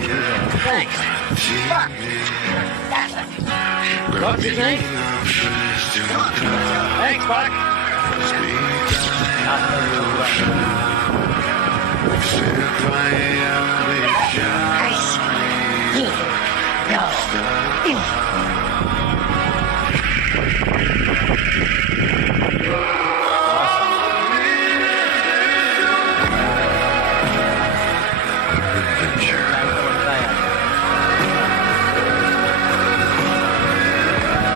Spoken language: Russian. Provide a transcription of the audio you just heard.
Thanks. Buck. Buck, you think? Thanks, Buck. Not very well.